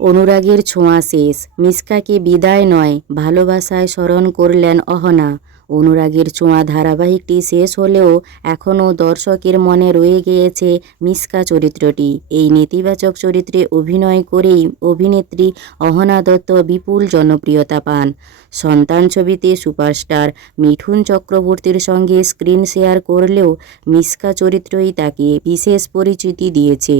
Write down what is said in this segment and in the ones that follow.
অনুরাগের ছোঁয়া শেষ। মিসকাকে বিদায় নয়, ভালোবাসায় স্মরণ করলেন অহনা। অনুরাগের ছোঁয়া ধারাবাহিকটি শেষ হলেও এখনও দর্শকের মনে রয়ে গিয়েছে মিসকা চরিত্রটি। এই নেতিবাচক চরিত্রে অভিনয় করেই অভিনেত্রী অহনা দত্ত বিপুল জনপ্রিয়তা পান। সন্তান ছবিতে সুপারস্টার মিঠুন চক্রবর্তীর সঙ্গে স্ক্রিন শেয়ার করলেও মিসকা চরিত্রই তাকে বিশেষ পরিচিতি দিয়েছে।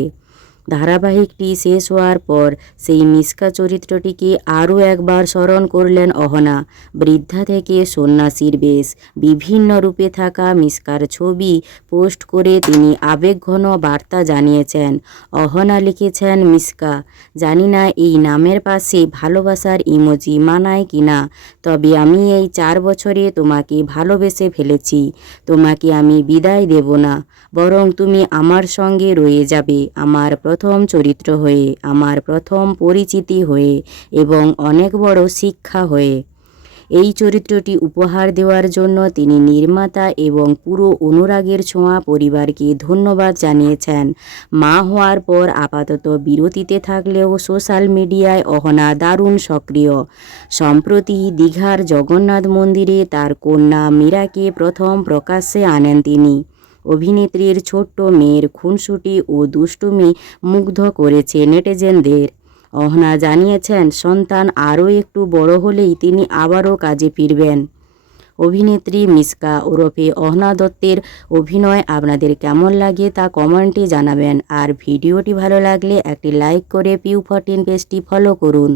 ধারাবাহিকটি শেষ হওয়ার পর সেই মিসকা চরিত্রটিকে আরও একবার স্মরণ করলেন অহনা। বৃদ্ধা থেকে সন্ন্যাসীর বেশ বিভিন্ন রূপে থাকা মিসকার ছবি পোস্ট করে তিনি আবেগঘন বার্তা জানিয়েছেন। অহনা লিখেছেন, মিসকা, জানি না এই নামের পাশে ভালোবাসার ইমোজি মানায় কিনা তবে আমি এই চার বছরে তোমাকে ভালোবেসে ফেলেছি। তোমাকে আমি বিদায় দেব না, বরং তুমি আমার সঙ্গে রয়ে যাবে, আমার প্রথম চরিত্র হয়ে, আমার প্রথম পরিচিতি হয়ে এবং অনেক বড় শিক্ষা হয়ে। এই চরিত্রটি উপহার দেওয়ার জন্য তিনি নির্মাতা এবং পুরো অনুরাগের ছোঁয়া পরিবারকে ধন্যবাদ জানিয়েছেন। মা হওয়ার পর আপাতত বিরতিতে থাকলেও সোশ্যাল মিডিয়ায় অহনা দারুণ সক্রিয়। সম্প্রতি দীঘার জগন্নাথ মন্দিরে তার কন্যা মীরাকে প্রথম প্রকাশ্যে আনেন তিনি। অভিনেত্রীর ছোট্ট মেয়ের খুনসুটি ও দুষ্টুমি মুগ্ধ করেছে নেটেজেনদের। অহনা জানিয়েছেন, সন্তান আরও একটু বড় হলেই তিনি আবারও কাজে ফিরবেন। অভিনেত্রী মিসকা ওরফে অহনা দত্তের অভিনয় আপনাদের কেমন লাগে তা কমেন্টে জানাবেন। আর ভিডিওটি ভালো লাগলে একটি লাইক করে পিউ ফরটিন পেজটি ফলো করুন।